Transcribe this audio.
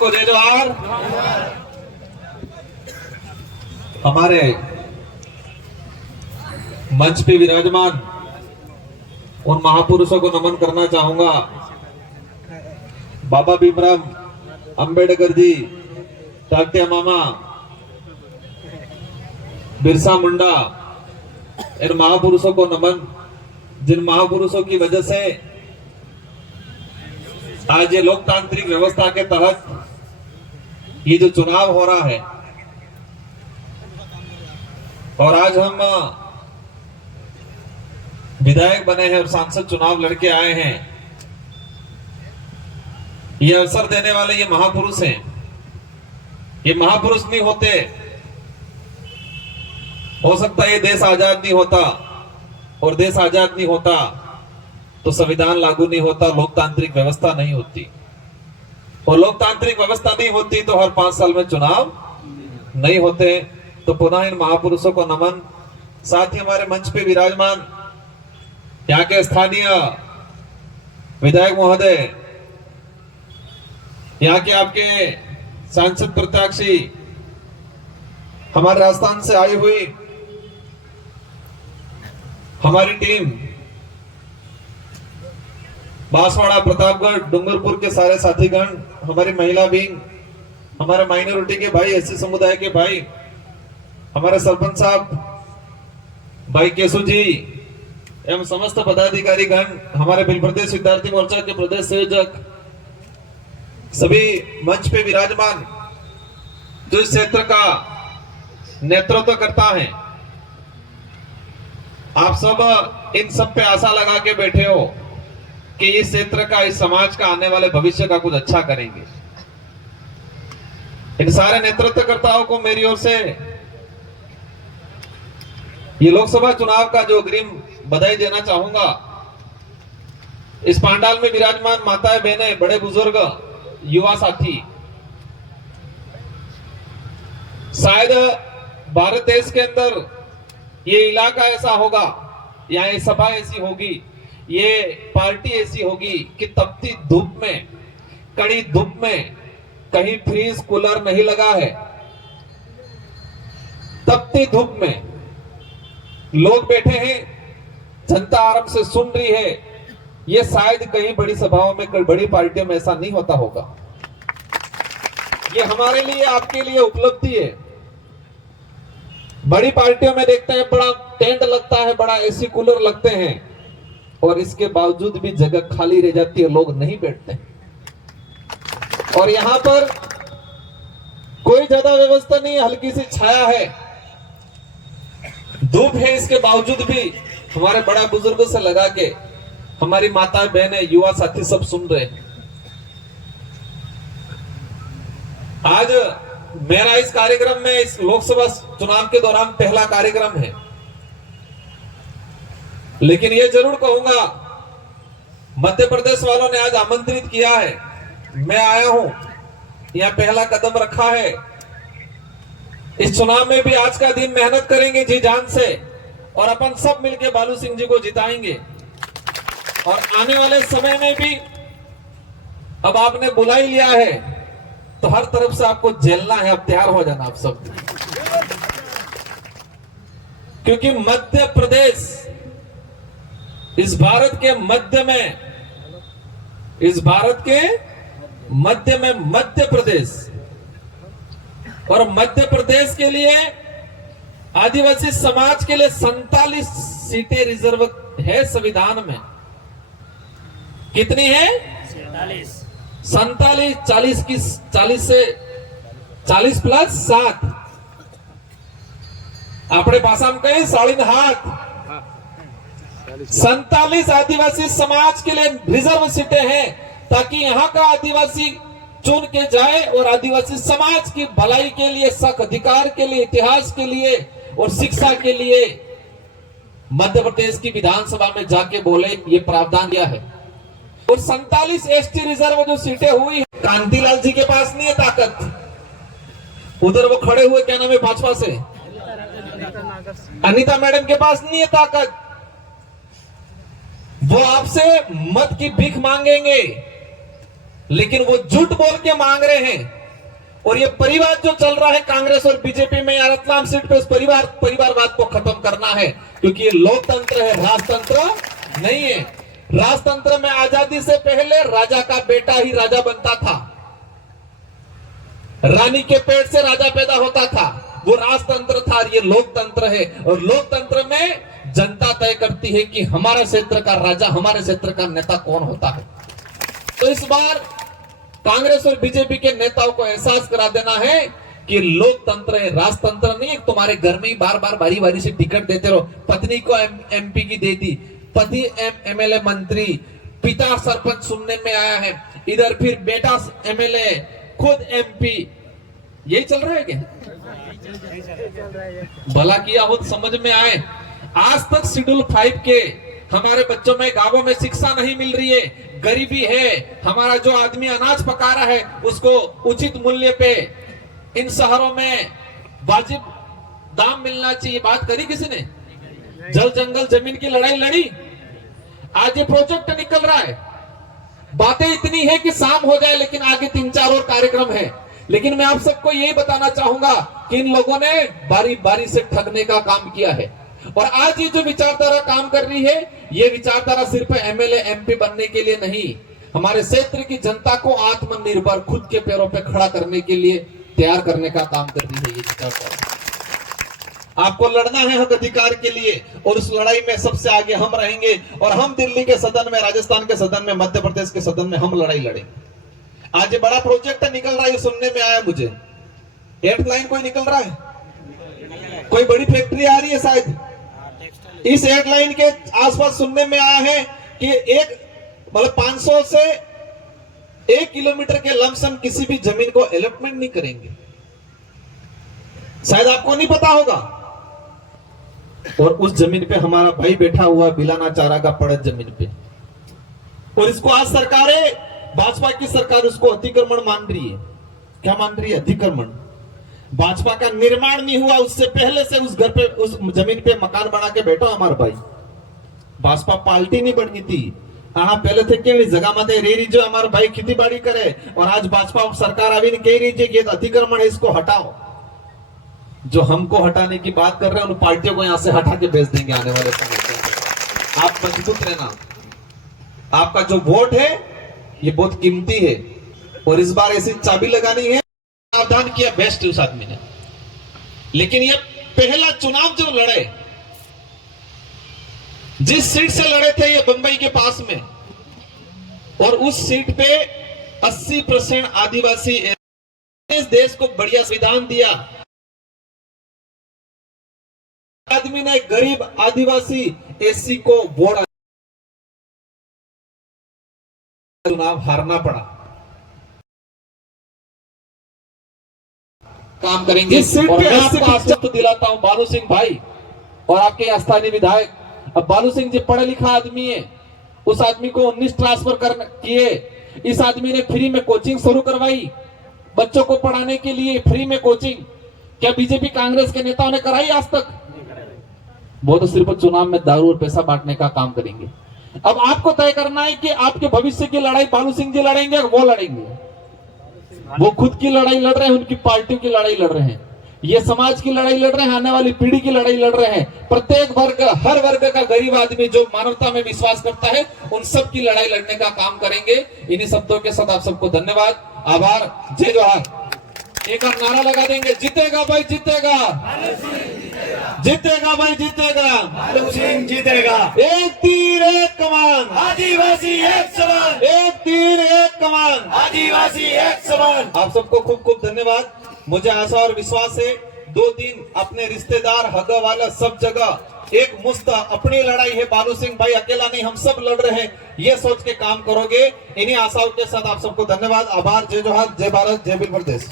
सबको जय जोहार। हमारे मंच पे विराजमान उन महापुरुषों को नमन करना चाहूंगा। बाबा भीमराव अंबेडकर जी, डॉक्टर मामा, बिरसा मुंडा, इन महापुरुषों को नमन, जिन महापुरुषों की वजह से आज ये लोकतांत्रिक व्यवस्था के तहत ये जो चुनाव हो रहा है और आज हम विधायक बने हैं और सांसद चुनाव लड़के आए हैं, ये अवसर देने वाले ये महापुरुष हैं। ये महापुरुष नहीं होते, हो सकता है ये देश आजाद नहीं होता, और देश आजाद नहीं होता तो संविधान लागू नहीं होता, लोकतांत्रिक व्यवस्था नहीं होती, और लोकतांत्रिक व्यवस्था नहीं होती तो हर 5 साल में चुनाव नहीं होते। तो पुनः इन महापुरुषों को नमन। साथ ही हमारे मंच पे विराजमान यहाँ के स्थानीय विधायक महोदय, यहाँ के आपके सांसद प्रत्याशी, हमारे राजस्थान से आई हुई हमारी टीम, बांसवाड़ा, प्रतापगढ़, डूंगरपुर के सारे साथीगण, हमारी महिला विंग, हमारे माइनॉरिटी के भाई, एससी समुदाय के भाई, हमारे सरपंच साहब भाई केशु जी एवं समस्त पदाधिकारी गण, हमारे बिल प्रदेश विद्यार्थी मोर्चा के प्रदेश संयोजक, सभी मंच पे विराजमान जो इस क्षेत्र का नेतृत्व करता है, आप सब इन सब पे आशा लगा के बैठे हो कि इस क्षेत्र का, इस समाज का आने वाले भविष्य का कुछ अच्छा करेंगे। इन सारे नेतृत्वकर्ताओं को मेरी ओर से ये लोकसभा चुनाव का जो अग्रिम बधाई देना चाहूंगा। इस पांडाल में विराजमान माताएं, बहनें, बड़े बुजुर्ग, युवा साथी, शायद भारत देश के अंदर ये इलाका ऐसा होगा, या ये सभा ऐसी होगी, ये पार्टी ऐसी होगी कि तपती धूप में, कड़ी धूप में, कहीं फ्रीज कूलर नहीं लगा है, तपती धूप में लोग बैठे हैं, जनता आराम से सुन रही है। ये शायद कहीं बड़ी सभाओं में, बड़ी पार्टियों में ऐसा नहीं होता होगा। ये हमारे लिए, आपके लिए उपलब्धि है। बड़ी पार्टियों में देखते हैं बड़ा टेंट लगता है, बड़ा एसी कूलर लगते हैं, और इसके बावजूद भी जगह खाली रह जाती है, लोग नहीं बैठते। और यहां पर कोई ज्यादा व्यवस्था नहीं है, हल्की सी छाया है, धूप है, इसके बावजूद भी हमारे बड़ा बुजुर्गों से लगा के हमारी माता बहनें, युवा साथी सब सुन रहे हैं। आज मेरा इस कार्यक्रम में, इस लोकसभा चुनाव के दौरान पहला कार्यक्रम है, लेकिन यह जरूर कहूंगा, मध्य प्रदेश वालों ने आज आमंत्रित किया है, मैं आया हूं, यहां पहला कदम रखा है। इस चुनाव में भी आज का दिन मेहनत करेंगे जी जान से, और अपन सब मिलकर बालू सिंह जी को जिताएंगे। और आने वाले समय में भी अब आपने बुला ही लिया है तो हर तरफ से आपको झेलना है, अब तैयार हो जाना आप सब, क्योंकि मध्य प्रदेश इस भारत के मध्य में, इस भारत के मध्य में मध्य प्रदेश, और मध्य प्रदेश के लिए, आदिवासी समाज के लिए 47 सीटें रिजर्व है संविधान में। कितनी है? 47। 40 की 40 से 40 प्लस 7 अपने भाषा में कहें 7.5। 47 आदिवासी समाज के लिए रिजर्व सीटें हैं, ताकि यहाँ का आदिवासी चुन के जाए और आदिवासी समाज की भलाई के लिए, हक अधिकार के लिए, इतिहास के लिए और शिक्षा के लिए मध्य प्रदेश की विधानसभा में जाके बोले, ये प्रावधान किया है। और 47 एसटी रिजर्व जो सीटें हुई, कांतिलाल जी के पास नहीं है ताकत, उधर वो खड़े हुए, क्या नाम है भाजपा से, अनीता मैडम के पास नहीं है ताकत। वो आपसे मत की भीख मांगेंगे, लेकिन वो झूठ बोल के मांग रहे हैं। और ये परिवार जो चल रहा है कांग्रेस और बीजेपी में रतलाम सीट पे, उस परिवारवाद को खत्म करना है, क्योंकि ये लोकतंत्र है, राजतंत्र नहीं है। राजतंत्र में आजादी से पहले राजा का बेटा ही राजा बनता था, रानी के पेट से राजा पैदा होता था, वो राजतंत्र था। ये लोकतंत्र है, और लोकतंत्र में जनता तय करती है कि हमारे क्षेत्र का राजा, हमारे क्षेत्र का नेता कौन होता है। तो इस बार कांग्रेस और बीजेपी के नेताओं को एहसास करा देना है कि लोकतंत्र है, राजतंत्र नहीं है। तुम्हारे घर में ही बार बार बारी बारी से टिकट देते रहो। पत्नी को एमपी की दे दी, पति एमएलए मंत्री, पिता सरपंच सुनने में आया है, इधर फिर बेटा एमएलए, खुद एमपी। यही चल रहा है क्या? भला किया हो तो समझ में आए। आज तक शेड्यूल 5 के हमारे बच्चों में, गांवों में शिक्षा नहीं मिल रही है, गरीबी है। हमारा जो आदमी अनाज पका रहा है उसको उचित मूल्य पे इन शहरों में वाजिब दाम मिलना चाहिए। बात करी किसी ने? जल जंगल जमीन की लड़ाई लड़ी। आज ये प्रोजेक्ट निकल रहा है। बातें इतनी है कि शाम हो जाए, लेकिन आगे 3-4 और कार्यक्रम है। लेकिन मैं आप सबको यही बताना चाहूंगा कि इन लोगों ने बारी बारी से ठगने का काम किया है। और आज ये जो विचारधारा काम कर रही है, ये विचारधारा सिर्फ एमएलए एमपी बनने के लिए नहीं, हमारे क्षेत्र की जनता को आत्मनिर्भर, खुद के पैरों पे खड़ा करने के लिए तैयार करने का काम कर रही है ये विचारधारा। आपको लड़ना है हक अधिकार के लिए, और उस लड़ाई में सबसे आगे हम रहेंगे। और हम दिल्ली के सदन में, राजस्थान के सदन में, मध्य प्रदेश के सदन में हम लड़ाई लड़ेंगे। आज ये बड़ा प्रोजेक्ट निकल रहा है, सुनने में आया मुझे। 8 लाइन कोई निकल रहा है, कोई बड़ी फैक्ट्री आ रही है शायद। इस 8 लाइन के आसपास सुनने में आया है कि एक 500 से 1 किलोमीटर के लमसम किसी भी जमीन को अलॉटमेंट नहीं करेंगे। शायद आपको नहीं पता होगा। और उस जमीन पे हमारा भाई बैठा हुआ बिलाना चारा का पड़त जमीन पे, और इसको आज सरकारें, भाजपा की सरकार उसको अतिक्रमण मान रही है। क्या मान रही है? अतिक्रमण। भाजपा का निर्माण नहीं हुआ, उससे पहले से उस घर पे, उस जमीन पे मकान बना के बैठा हमारा भाई। भाजपा पार्टी नहीं बननी थी, पहले थे केवी जगह में रे रही जो हमारा भाई खेती बाड़ी करे, और आज भाजपा सरकार अभी कह रही है कि अतिक्रमण है, इसको हटाओ। जो हमको हटाने की बात कर रहे हैं उन पार्टियों को यहां से हटा के भेज देंगे आने वाले समय में। आप मजबूत रहना। आपका जो वोट है ये बहुत कीमती है, और इस बार ऐसी चाबी लगानी है। सावधान किया बेस्ट उस आदमी ने। लेकिन ये पहला चुनाव जो लड़े, जिस सीट से लड़े थे ये बंबई के पास में, और उस सीट पे 80% आदिवासी, इस देश को बढ़िया संविधान दिया। आदमी ने गरीब आदिवासी एससी को वोट, चुनाव हारना पड़ा। काम करेंगे। और मैं आपको आश्वस्त दिलाता हूं, बालू सिंह भाई और आपके स्थानीय विधायक, अब बालू सिंह जी पढ़ा लिखा आदमी है, उस आदमी को 19 ट्रांसफर किए। इस आदमी ने फ्री में कोचिंग शुरू करवाई बच्चों को पढ़ाने के लिए, फ्री में कोचिंग। क्या बीजेपी कांग्रेस के नेताओं ने कराई आज तक? वो तो सिर्फ चुनाव में दारू और पैसा बांटने का काम करेंगे। अब आपको तय करना है कि आपके भविष्य की लड़ाई बालू सिंह जी लड़ेंगे और वो लड़ेंगे। वो खुद की लड़ाई लड़ रहे हैं, उनकी पार्टी की लड़ाई लड़ रहे हैं, ये समाज की लड़ाई लड़ रहे हैं, आने वाली पीढ़ी की लड़ाई लड़ रहे हैं। प्रत्येक वर्ग, हर वर्ग का गरीब आदमी जो मानवता में विश्वास करता है, उन सब की लड़ाई लड़ने का काम करेंगे। इन्हीं शब्दों के साथ आप सबको धन्यवाद, आभार, जय जोहार। एक और नारा लगा देंगे, जीतेगा भाई जीतेगा, जीतेगा भाई जीतेगा, बालू सिंह जीतेगा। एक तीर एक कमान, आदिवासी एक समान, एक तीर एक कमान, आदिवासी एक समान। आप सबको खूब खूब धन्यवाद। मुझे आशा और विश्वास है 2 दिन अपने रिश्तेदार, हग वाला सब जगह एक मुस्त अपनी लड़ाई है। बालू सिंह भाई अकेला नहीं, हम सब लड़ रहे हैं, ये सोच के काम करोगे। इन्हीं आशाओं के साथ आप सबको धन्यवाद, आभार, जय जोहार, जय भारत, जय बिल प्रदेश।